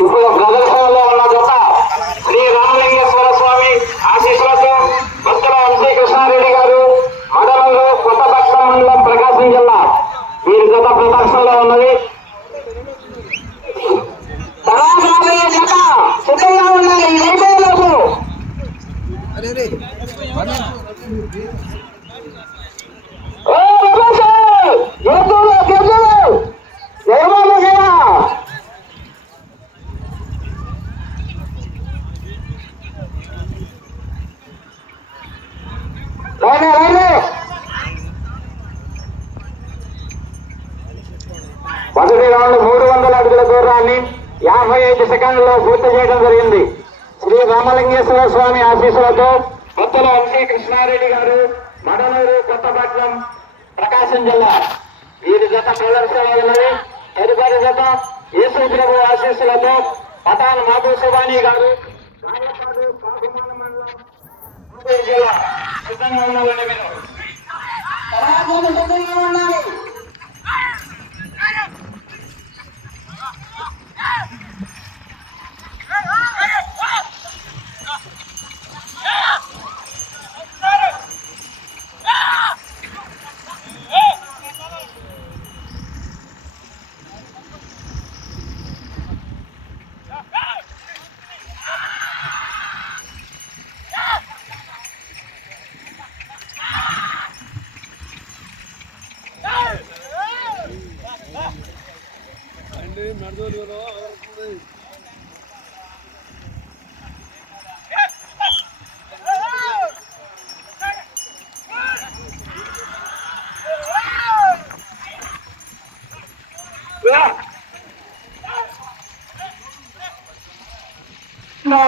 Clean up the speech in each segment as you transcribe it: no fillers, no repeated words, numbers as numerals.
ఇప్పుడు ప్రదర్శనలో ఉన్న జత శ్రీ రామలింగేశ్వర స్వామి ఆశీస్సులతో భక్తుల వంశీ కృష్ణారెడ్డి గారు మదనూరు కొత్తపట్నం మండలం ప్రకాశం జిల్లా వీరి జత ప్రదర్శనలో ఉన్నది. సిద్ధంగా ఉండాలి. మొదటి రౌండ్ 300 అడుగుల దూరాన్ని 55 సెకండ్లలో పూర్తి చేయడం జరిగింది. శ్రీ రామలింగేశ్వర స్వామి ఆశీస్సులతో భక్తుల వంశీ కృష్ణారెడ్డి గారు మడనూరు కొత్తపట్నం ప్రకాశం జిల్లా వీరి జత ప్రదర్శనలు. తదుపరి జత యేసు ప్రభు ఆశీస్సులతో పఠాన్ మాధు సుబానీ గారు జిల్లా సిద్ధంగా ఉండాలని మీరు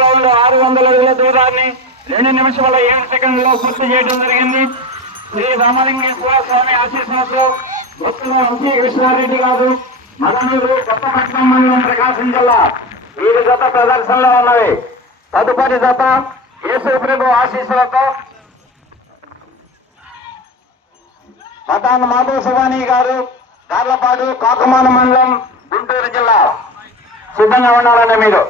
రౌండ్ 600 అడుగుల దూరాన్ని 2 నిమిషాల 7 సెకండ్లలో పూర్తి చేయడం జరిగింది. శ్రీ రామలింగేశ్వర స్వామి ఆశీస్సులతో భక్తుల వంశీ కృష్ణారెడ్డి గారు మదనూరు కొత్తపట్నం మండలం ప్రకాశం జిల్లా వీరి జత ప్రదర్శనలో ఉన్నవి. తదుపరి జత యేసు ప్రభు ఆశీస్సులతో పఠాన్ మాధవ్ సుబానీ గారు గార్లపాడు కాకుమాన మండలం గుంటూరు జిల్లా సిద్ధంగా ఉండాలండి మీరు.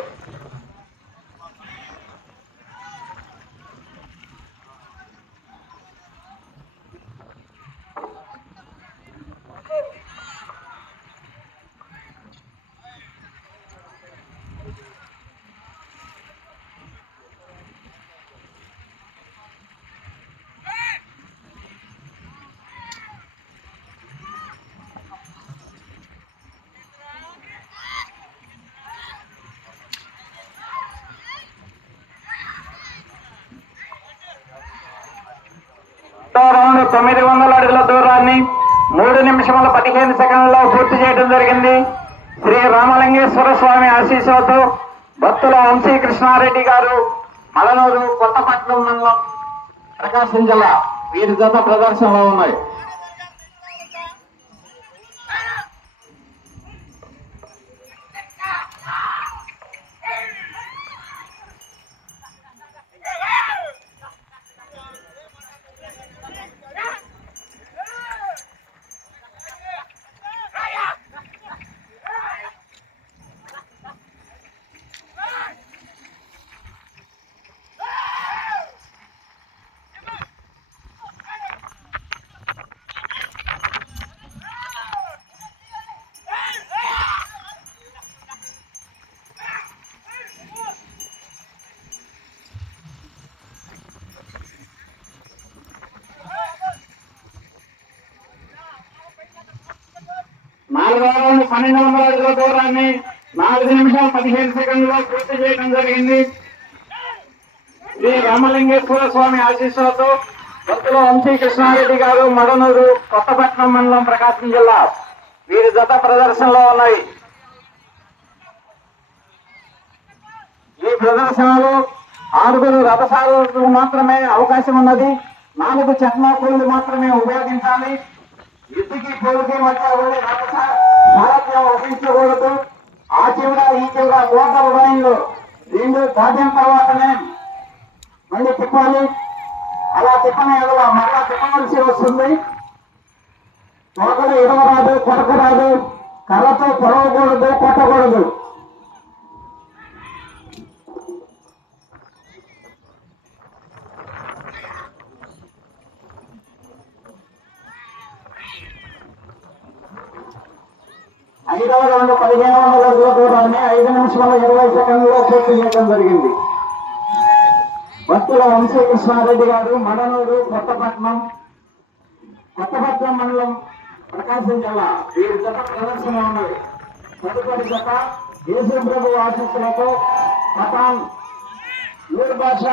రౌండ్ 900 అడుగుల దూరాన్ని 3 నిమిషముల 15 సెకండ్లలో పూర్తి చేయడం జరిగింది. శ్రీ రామలింగేశ్వర స్వామి ఆశీస్సులతో భక్తుల వంశీ కృష్ణారెడ్డి గారు మలనూరు కొత్తపట్నం మండలం ప్రకాశం జిల్లా వీరి జత ప్రదర్శనలో ఉన్నాయి. నాలుగో రౌండ్ 1200 అడుగుల దూరాన్ని 4 నిమిషాల 15 సెకండ్లలో పూర్తి చేయడం జరిగింది. శ్రీ రామలింగేశ్వర స్వామి ఆశీస్సులతో భక్తుల వంశీ కృష్ణారెడ్డి గారు మడనూరు కొత్తపట్నం మండలం ప్రకాశం జిల్లా వీరి జత ప్రదర్శనలో ఉన్నాయి. ఈ ప్రదర్శనలో 6 రథసారులకు మాత్రమే అవకాశం ఉన్నది. 4 చక్మాకులు మాత్రమే ఉపయోగించాలి. ఇద్దరికి పోలికి మధ్య ఉండే రథసారథ్యం వహించకూడదు. ఆ చివర ఈ చివర మోటార్ లైన్లు 2 దాటిన తర్వాతనే మళ్ళీ తిప్పాలి. అలా తిప్పని మళ్ళా తిప్పవలసి వస్తుంది. ఒకరు ఇడవరాదు, కొరకు రాదు. కర్రతో పొడవకూడదు, కొట్టకూడదు. ఐదవ రౌండ్ 1500 అడుగుల దూరాన్ని 5 నిమిషాల 20 సెకండ్లలో పూర్తి చేయడం జరిగింది. భక్తుల వంశీకృష్ణారెడ్డి గారు, మడనూరు, కొత్తపట్నం మండలం, ప్రకాశం జిల్లా. వీరి జత ప్రదర్శన ఉన్నది. తదుపరి జత యేసు ప్రభు ఆశీస్సులతో పఠాన్ ఊరు భాష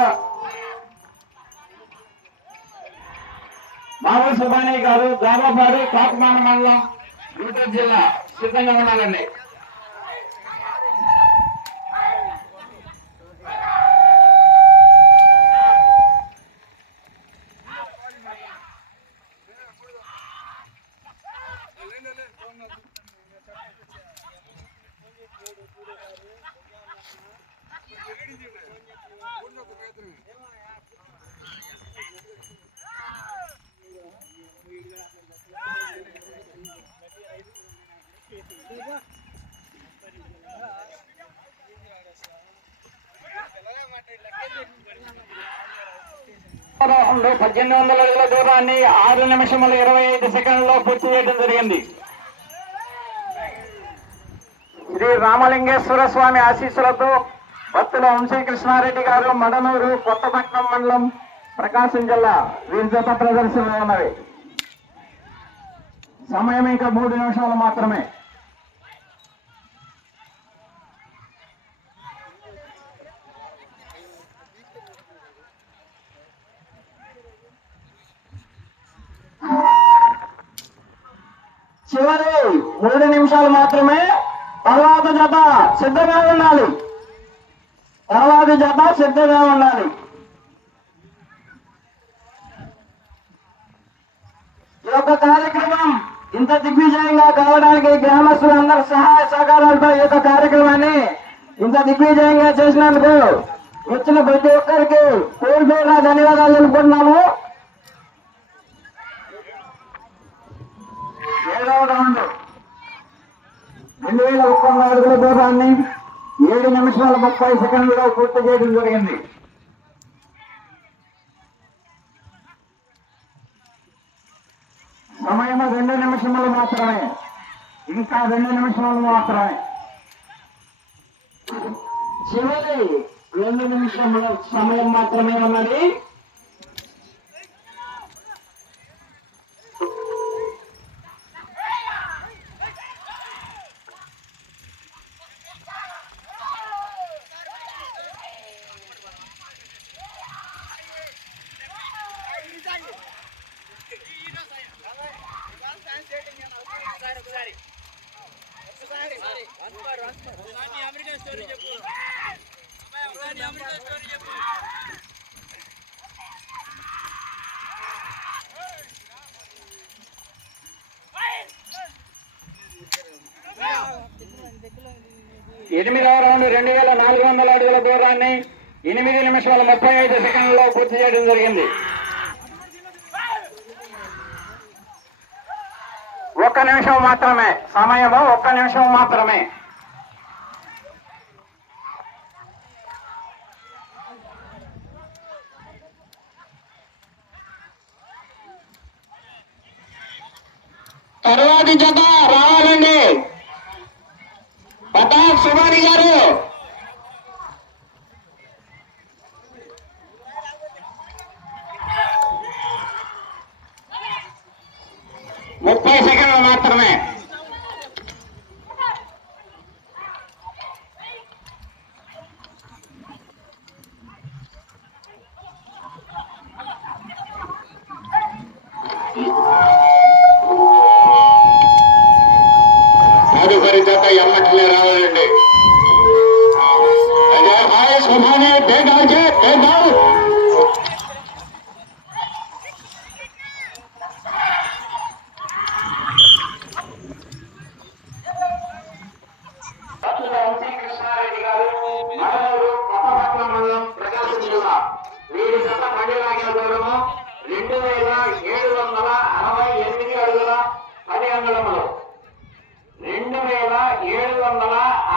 బాబు సుబానీ గారు, జాబాబాడు, కాకుమాన మండలం, గుంటూరు జిల్లా. సిద్ధంగా ఉండాలండి. రౌండ్ 1800 అడుగుల దూరాన్ని 6 నిమిషముల 25 సెకండ్లలో పూర్తి చేయడం జరిగింది. శ్రీ రామలింగేశ్వర స్వామి ఆశీస్సులతో భక్తుల వంశీకృష్ణారెడ్డి గారు, మడనూరు, కొత్తపట్నం మండలం, ప్రకాశం జిల్లా. వీరి జత ప్రదర్శనలో ఉన్నవి. సమయం ఇంకా 3 నిమిషాలు మాత్రమే. చివరి 3 నిమిషాలు మాత్రమే. తర్వాత జత సిద్ధంగా ఉండాలి. ఈ యొక్క కార్యక్రమం ఇంత దిగ్విజయంగా కావడానికి గ్రామస్తులందరూ సహాయ సహకారాలతో ఈ యొక్క కార్యక్రమాన్ని ఇంత దిగ్విజయంగా చేసినందుకు వచ్చిన ప్రతి ఒక్కరికి పేరు పేరున ధన్యవాదాలు తెలుపుకుంటున్నాము. 7వ రౌండ్ 2100 అడుగుల దూరాన్ని 7 నిమిషాల 30 సెకండ్లలో పూర్తి చేయడం జరిగింది. సమయం 2 నిమిషములు మాత్రమే. ఇంకా 2 నిమిషములు మాత్రమే. చివరి 2 నిమిషముల సమయం మాత్రమే ఉన్నది. ఎనిమిదవ రౌండ్ 2400 అడుగుల దూరాన్ని 8 నిమిషాల 35 సెకండ్లలో పూర్తి చేయడం జరిగింది. 1 నిమిషం మాత్రమే సమయము. 1 నిమిషం మాత్రమే. తర్వాతి జత రావాలండి. పఠాన్ సుబానీ గారు. ముప్పై సెకండ్లు మాత్రమే. తదుపరి జత ఎమ్మట్లే రావాలండి. అదే హాయ్ సుబానీ బేగాల్ కృష్ణారెడ్డి గారు, మడనూరు, కొత్తపట్నం మండలం, ప్రకాశం జిల్లా. వీరి జత మడిలాగిన దూరము 2768 అడుగుల 10 అంగుళములు. 2768 6,750